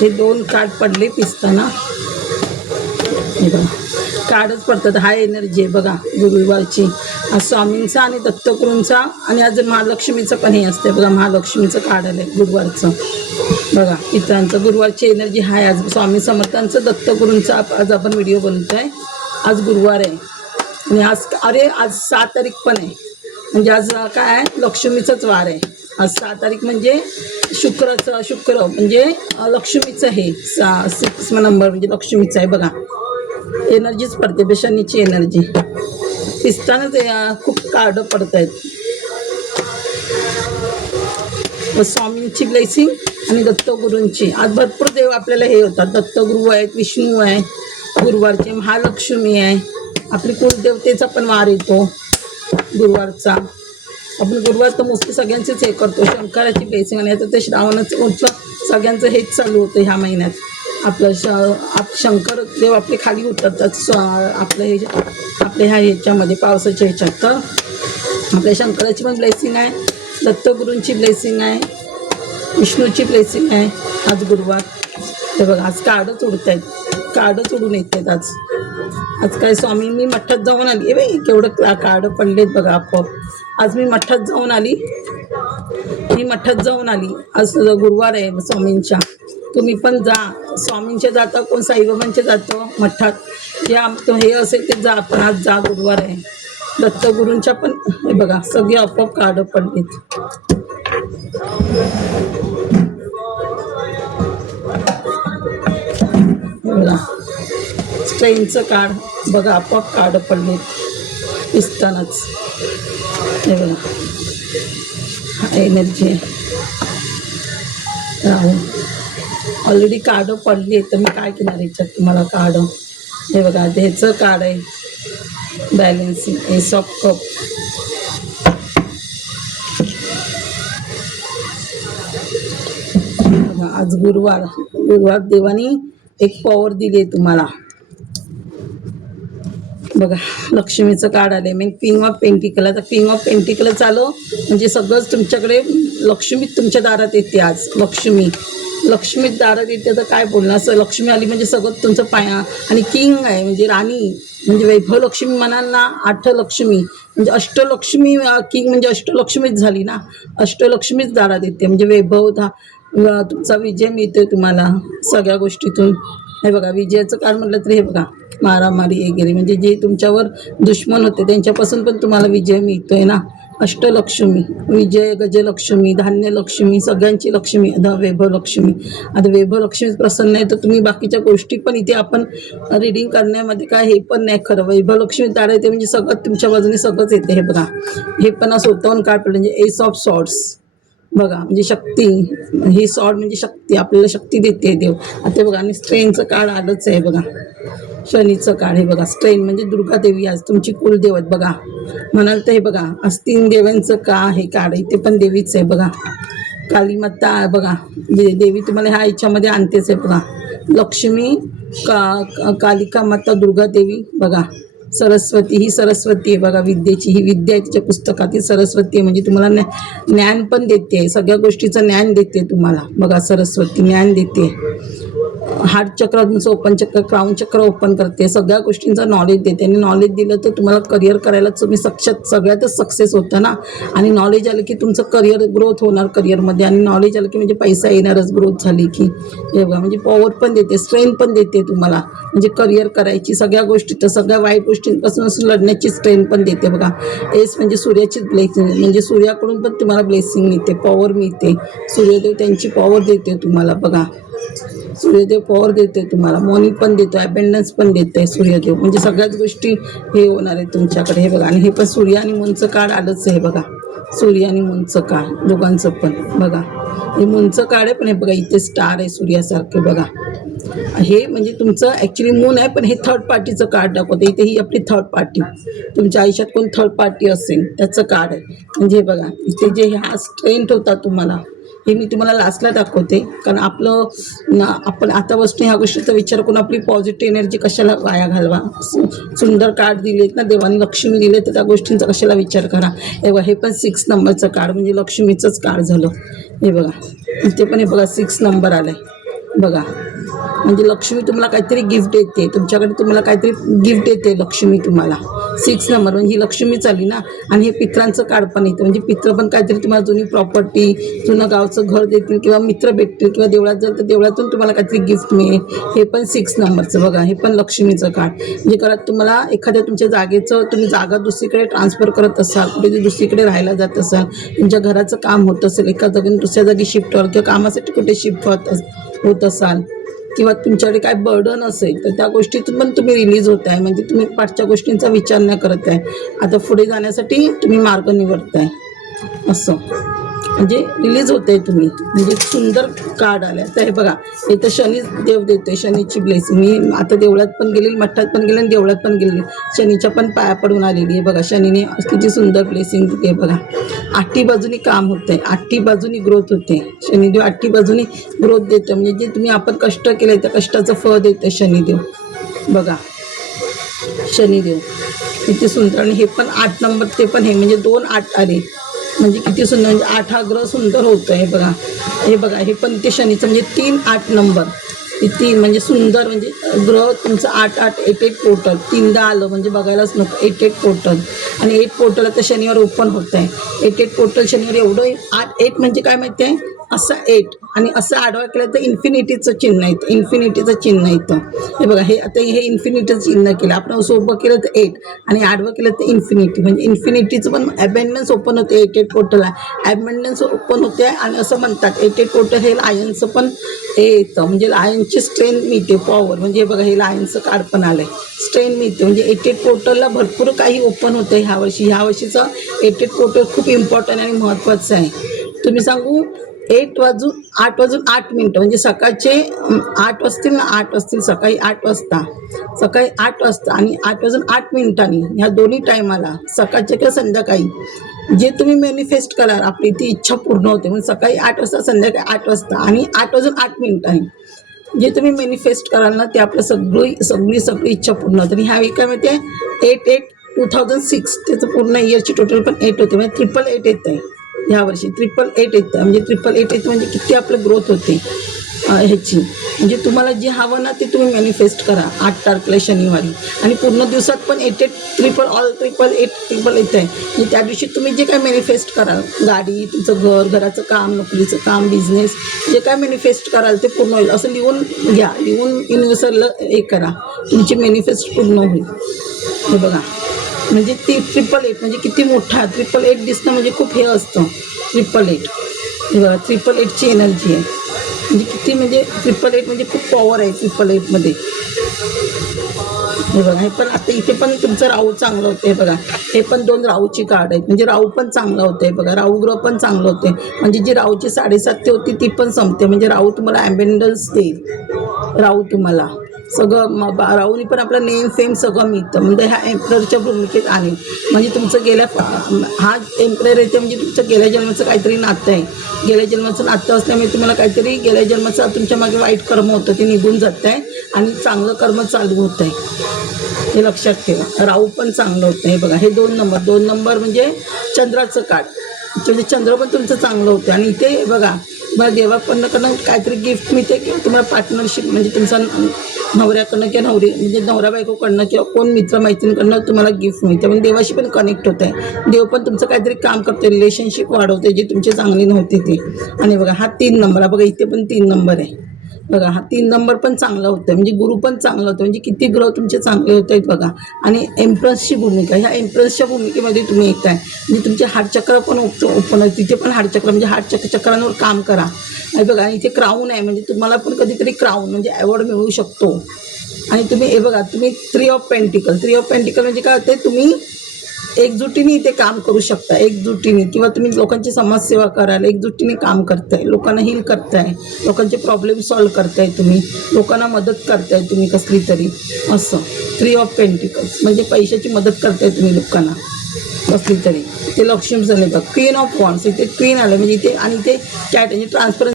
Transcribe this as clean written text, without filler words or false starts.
हे 2 कार्ड पडले पिसताना, हे बघा कार्डच पडतात. हाय एनर्जी आहे बघा गुरुवारची. आज स्वामींचा आणि दत्तगुरूंचा आणि आज महालक्ष्मीचं पण हे असते बघा. महालक्ष्मीचं कार्ड आलं गुरुवारचं बघा. पित्रांचं गुरुवारची एनर्जी हाय. आज स्वामी समर्थांचं दत्तगुरूंचा आज आपण व्हिडिओ बनवतो आहे. आज गुरुवार आहे आणि आज 6 तारीख पण आहे. म्हणजे आज काय आहे, लक्ष्मीचंच वार आहे. आज 6 तारीख म्हणजे शुक्र म्हणजे लक्ष्मीचं हे 6 नंबर म्हणजे लक्ष्मीचं आहे बघा. एनर्जीच पडते शनीची एनर्जी. दिसतानाच खूप कार्ड पडत आहेत. स्वामींची ब्लेसिंग आणि दत्तगुरूंची. आज भरपूर देव आपल्याला हे होतात. दत्तगुरू आहेत, विष्णू आहे गुरुवारचे, महालक्ष्मी आहे. आपली कुलदेवतेचा पण वार येतो गुरुवारचा. आपण गुरुवार तर मोस्टली सगळ्यांचेच हे करतो. शंकराची ब्लेसिंग आणि आता ते श्रावणाचं मोठं सगळ्यांचं हेच चालू होतं ह्या महिन्यात. आपलं शंकर देव आपले खाली उतरतात आपल्या ह्या ह्याच्यामध्ये पावसाच्या ह्याच्यात. तर आपल्या शंकराची पण ब्लेसिंग आहे, दत्तगुरूंची ब्लेसिंग आहे, विष्णूची ब्लेसिंग आहे आज गुरुवार. ते बघा आज कार्डच उडत आहेत, कार्डच उडून येत आहेत आज काय स्वामींनी मठात जाऊन आली. बाई केवढं कार्ड पडलेत बघा आपोआप. आज मी मठात जाऊन आली. आज गुरुवार आहे स्वामींच्या. तुम्ही पण जा, स्वामींचे जाता, कोण साईबाबांचे जातं मठात, जे हे असेल ते जा. आपण आज जा, गुरुवार आहे. दत्तगुरूंच्या पण हे बघा सगळे आपोआप कार्ड पडलेत. बघा स्ट्रेनचं कार्ड बघा आपोआप कार्ड पडलेत दिसतानाच. हे बघा हा एनर्जी आहे. राहून ऑलरेडी कार्ड पडली आहेत तर मी काय केणार याच्यात तुम्हाला कार्ड. हे बघा ह्याचं कार्ड आहे बॅलन्सिंग, एस ऑफ कप. बघा आज गुरुवार देवानी एक पॉवर दिली आहे तुम्हाला. बघा लक्ष्मीचं कार्ड आले. मी किंग ऑफ पेंटिकल. आता किंग ऑफ पेंटिकल आलं म्हणजे सगळंच तुमच्याकडे लक्ष्मी तुमच्या दारात येते. आज लक्ष्मी दारात येते तर काय बोलणार. असं लक्ष्मी आली म्हणजे सगळं तुमचं पाया. आणि किंग आहे म्हणजे राणी, म्हणजे वैभव लक्ष्मी म्हणाल ना. 8 लक्ष्मी म्हणजे अष्टलक्ष्मी. किंग म्हणजे अष्टलक्ष्मीच झाली ना. अष्टलक्ष्मीच दारात येते म्हणजे वैभव तुमचा विजय मिळतोय तुम्हाला सगळ्या गोष्टीतून. हे बघा विजयाचं कार्ड म्हटलं तरी हे बघा मारामारी वगैरे म्हणजे जे तुमच्यावर दुश्मन होते त्यांच्यापासून पण तुम्हाला विजय मिळतोय ना. अष्टलक्ष्मी, विजय, गजलक्ष्मी, धान्यलक्ष्मी, सगळ्यांची लक्ष्मी, वैभव लक्ष्मी. आता वैभव लक्ष्मी प्रसन्न आहे तर तुम्ही बाकीच्या गोष्टी पण इथे आपण रीडिंग करण्यामध्ये काय हे पण नाही खरं. वैभव लक्ष्मी दार येते म्हणजे सगळं तुमच्या बाजूने सगळंच येते. हे बघा हे पण स्वतःहून कार्ड पडलं म्हणजे एस ऑफ सॉर्ड्स बघा म्हणजे शक्ती. ही सॉर्ड म्हणजे शक्ती, आपल्याला शक्ती देते देव. आता बघा आणि स्ट्रेनचं कार्ड आलंच आहे बघा. शनीचं कार्ड हे बघा. स्ट्रेन म्हणजे दुर्गा देवी आज तुमची कुलदेव आहेत बघा. म्हणाल तर हे बघा आज 3 देवांचं का हे कार्ड इथे पण देवीच आहे बघा. काली माता बघा देवी तुम्हाला ह्या याच्यामध्ये आणतेच आहे बघा. लक्ष्मी, कालिका माता, दुर्गा देवी बघा. सरस्वती, ही सरस्वती आहे बघा विद्येची. ही विद्या आहे तिच्या पुस्तकात. ही सरस्वती आहे म्हणजे तुम्हाला ज्ञान पण देते, सगळ्या गोष्टीचं ज्ञान देते तुम्हाला बघा. सरस्वती ज्ञान देते. हार्ट चक्र तुमचं ओपन चक्र, क्राऊन चक्र ओपन करते, सगळ्या गोष्टींचं नॉलेज देते. आणि नॉलेज दिलं तर तुम्हाला करिअर करायला तुम्ही सगळ्यातच सक्सेस होतं ना. आणि नॉलेज आलं की तुमचं करिअर ग्रोथ होणार करिअरमध्ये. आणि नॉलेज आलं की म्हणजे पैसा येणारच ग्रोथ झाली की. हे बघा म्हणजे पॉवर पण देते, स्ट्रेंथ पण देते तुम्हाला म्हणजे करिअर करायची. सगळ्या गोष्टी तर सगळ्या वाईट गोष्टींपासून लढण्याची स्ट्रेंथ पण देते बघा. एस म्हणजे सूर्याचीच ब्लेसिंग म्हणजे सूर्याकडून पण तुम्हाला ब्लेसिंग मिळते, पॉवर मिळते. सूर्यदेव त्यांची पॉवर देते तुम्हाला बघा. सूर्यदेव पॉवर देते तुम्हाला, मनी पण देतो, अबंडन्स पण देते सूर्यदेव. म्हणजे सगळ्याच गोष्टी हे होणार आहे तुमच्याकडे. हे बघा आणि हे पण सूर्य आणि मूनचं कार्ड आलंच आहे बघा. सूर्य आणि मूनचं कार्ड दोघांचं पण बघा. हे मूनचं कार्ड आहे पण हे बघा इथे स्टार आहे सूर्यासारखे बघा. हे म्हणजे तुमचं ॲक्च्युली मून आहे पण हे थर्ड पार्टीचं कार्ड दाखवतं. इथे ही आपली थर्ड पार्टी, तुमच्या आयुष्यात कोण थर्ड पार्टी असेल त्याचं कार्ड आहे. म्हणजे हे बघा इथे जे हा स्ट्रेंथ होता तुम्हाला हे मी तुम्हाला लास्टला दाखवते. कारण आपण आता बसतो ह्या गोष्टीचा विचार करून आपली पॉझिटिव्ह एनर्जी कशाला वाया घालवा. सुंदर कार्ड दिलेत ना देवानी, लक्ष्मी दिले तर त्या गोष्टींचा कशाला विचार करा. हे बघा हे पण 6 नंबरचं कार्ड म्हणजे लक्ष्मीचंच कार्ड झालं. हे बघा इथे पण हे बघा 6 नंबर आलं आहे. बघा, म्हणजे लक्ष्मी तुम्हाला काहीतरी गिफ्ट देते, तुमच्याकडे तुम्हाला काहीतरी गिफ्ट देते लक्ष्मी तुम्हाला. 6 नंबर म्हणजे ही लक्ष्मीच आली ना. आणि हे पित्रांचं कार्ड पण येतं, म्हणजे पित्र पण काहीतरी तुम्हाला जुनी प्रॉपर्टी, जुनं गावचं घर देतील किंवा मित्र भेटतील किंवा देवळात जाल तर देवळातून तुम्हाला काहीतरी गिफ्ट मिळेल. हे पण 6 नंबरचं बघा, हे पण लक्ष्मीचं कार्ड. म्हणजे घरात तुम्हाला एखाद्या तुमच्या जागेचं, तुम्ही जागा दुसरीकडे ट्रान्सफर करत असाल, कुठे दुसरीकडे राहायला जात असाल, तुमच्या घराचं काम होत असेल, एका जागेतून दुसऱ्या जागी शिफ्ट व्हाल किंवा कामासाठी कुठे शिफ्ट होत असाल, किंवा तुमच्याकडे काय बर्डन असेल तर त्या गोष्टीतून पण तुम्ही रिलीज होत आहे. म्हणजे तुम्ही पाठच्या गोष्टींचा विचार नाही करत आहे, आता पुढे जाण्यासाठी तुम्ही मार्ग निवडताय असं, म्हणजे रिलीज होत आहे तुम्ही. म्हणजे सुंदर कार्ड आलं. तर हे बघा, हे तर शनी देव देते, शनीची ब्लेसिंग. मी आता देवळात पण गेलेली, मठात पण गेले आणि देवळात पण गेलेली, शनीच्या पण पाया पडून आलेली आहे बघा. शनीने किती सुंदर ब्लेसिंग देते बघा. 8ही बाजूनी काम होतं आहे, 8ही बाजूनी ग्रोथ होते. शनिदेव 8ही बाजूनी ग्रोथ देतं, म्हणजे जे तुम्ही आपण कष्ट केले त्या कष्टाचं फळ देतं शनिदेव बघा. शनिदेव किती सुंदर. आणि हे पण 8 नंबर, ते पण हे म्हणजे 2 8 आले, म्हणजे किती सुंदर. म्हणजे 8 हा ग्रह सुंदर होतं आहे बघा. हे बघा, हे पण ते शनीचं म्हणजे 3 8 नंबर, हे 3 म्हणजे सुंदर. म्हणजे ग्रह तुमचं 8 8 8 8 पोर्टल 3दा आलं म्हणजे बघायलाच नको. 8 8 पोर्टल आणि 8 पोर्टल आता शनिवार ओपन होत आहे. 8 8 पोर्टल शनिवार एवढं. 8 8 म्हणजे काय माहिती आहे, असं 8 आणि असं आडवा केलं तर इन्फिनिटीचं चिन्ह येतं, इन्फिनिटीचं चिन्ह येतं. हे बघा, हे आता हे इन्फिनिटीचं चिन्ह केलं आपण, असं उभं केलं तर 8 आणि आडवं केलं तर इन्फिनिटी, म्हणजे इन्फिनिटीचं पण अबंडन्स ओपन होते. 8 8 पोर्टलला अबंडन्स ओपन होते. आणि असं म्हणतात 8 8 पोर्टल हे लायनचं पण हे येतं, म्हणजे लायनची स्ट्रेंथ मिळते, पॉवर. म्हणजे हे बघा, हे लायनचं कार्ड पण आलं आहे, स्ट्रेंथ मिळते. म्हणजे 8 8 पोर्टलला भरपूर काही ओपन होतं ह्यावर्षीचं 8 8 पोर्टल खूप इम्पॉर्टंट आणि महत्त्वाचं आहे. तुम्ही सांगू, 8 वाजून 8 मिनटं म्हणजे सकाळचे 8 वाजतील ना, 8 वाजतील सकाळी 8 वाजता, सकाळी 8 वाजता आणि 8 वाजून 8 मिनिटांनी, ह्या दोन्ही टायमाला, सकाळच्या किंवा संध्याकाळी, जे तुम्ही मॅनिफेस्ट कराल आपली ती इच्छा पूर्ण होते. म्हणजे सकाळी 8 वाजता, संध्याकाळी 8 वाजता आणि 8 वाजून 8 मिनिटांनी जे तुम्ही मॅनिफेस्ट कराल ना, ते आपलं सगळी इच्छा पूर्ण होते. आणि ह्यावेळी काय माहिती आहे, 8 8 2006 त्याचं पूर्ण इयरची टोटल पण 8 होते, म्हणजे 888 येत आहे ह्यावर्षी. 888 येतं, म्हणजे 888 म्हणजे किती आपलं ग्रोथ होते ह्याची. म्हणजे तुम्हाला जे हवं ना ते तुम्ही मॅनिफेस्ट करा 8 तारखेला शनिवारी. आणि पूर्ण दिवसात पण 888 येत आहे. म्हणजे त्या दिवशी तुम्ही जे काय मॅनिफेस्ट कराल, गाडी, तुमचं घराचं काम, नोकरीचं काम, बिझनेस, जे काय मॅनिफेस्ट कराल ते पूर्ण होईल. असं लिहून घ्या, लिहून युनिव्हर्सला हे करा, तुमची मॅनिफेस्ट पूर्ण होईल. हे बघा, म्हणजे ती 888 म्हणजे किती मोठा. 888 दिसणं म्हणजे खूप हे असतं. 888 हे बघा, 888ची एनर्जी आहे. म्हणजे किती, म्हणजे 888 म्हणजे खूप पॉवर आहे 888मध्ये. हे बघा, हे पण आता इथे पण तुमचं राहू चांगलं होतं. हे बघा, हे पण 2 राहूची कार्ड आहेत, म्हणजे राहू पण चांगलं होतं. बघा, राहू ग्रह पण चांगलं होते. म्हणजे जी राहूची 7.5 होती ती पण संपते. म्हणजे राहू तुम्हाला ॲबंडन्स देईल. राहू तुम्हाला सगळं, राहूनी पण आपलं नेम फेम सगळं मिळतं. म्हणजे ह्या एम्पररच्या भूमिकेत आहे. म्हणजे तुमचं हा एम्परर येते, म्हणजे तुमचं गेल्या जन्माचं काहीतरी नातं आहे. गेल्या जन्माचं नातं असल्यामुळे तुम्हाला काहीतरी गेल्या जन्माचं तुमच्या मागे वाईट कर्म होतं ते निघून जात आहे आणि चांगलं कर्म चालू होत आहे. हे लक्षात ठेवा. राहू पण चांगलं होतं. हे बघा, हे 2 नंबर म्हणजे चंद्राचं कार्ड, म्हणजे चंद्र पण तुमचं चांगलं होतं. आणि इथे बघा, तुम्हाला देवाकडनं काहीतरी गिफ्ट मिळते किंवा तुम्हाला पार्टनरशिप, म्हणजे तुमचा नवऱ्याकडनं किंवा म्हणजे नवरा बायकोकडनं किंवा कोण मित्रमैत्रिणीकडनं तुम्हाला गिफ्ट मिळते. म्हणजे देवाशी पण कनेक्ट होत आहे. देव पण तुमचं काहीतरी काम करते, रिलेशनशिप वाढवते जे तुमचे चांगली नव्हती ते. आणि बघा, हा 3 नंबर, बघा इथे पण 3 नंबर आहे. बघा, हा 3 नंबर पण चांगला होतं, म्हणजे गुरु पण चांगलं होतं. म्हणजे किती ग्रह तुमचे चांगले होत आहेत बघा. आणि एम्प्रेसची भूमिका, ह्या एम्प्रेसच्या भूमिकेमध्ये तुम्ही येत आहे. म्हणजे तुमचे हार्टचक्र पण ओपन आहे. तिथे पण हार्टचक्र, म्हणजे चक्रांवर काम करा. आणि बघा, आणि इथे क्राऊन आहे, म्हणजे तुम्हाला पण कधीतरी क्राऊन म्हणजे अवॉर्ड मिळू शकतो. आणि तुम्ही हे बघा, तुम्ही 3 ऑफ पेंटिकल म्हणजे काय होते, तुम्ही एकजुटीने इथे काम करू शकता, एकजुटीने. किंवा तुम्ही लोकांची समाजसेवा करायला एकजुटीने काम करताय, लोकांना हील करताय, लोकांचे प्रॉब्लेम सॉल्व्ह करताय, तुम्ही लोकांना मदत करताय तुम्ही कसली तरी असं. 3 ऑफ पेंटिकल्स म्हणजे पैशाची मदत करताय तुम्ही लोकांना कसली तरी. ते लक्ष्मी झाले बघ. क्वीन ऑफ वॉन्ड्स, इथे क्वीन आलं, म्हणजे इथे आणि इथे कॅट, म्हणजे ट्रान्सपरन्सी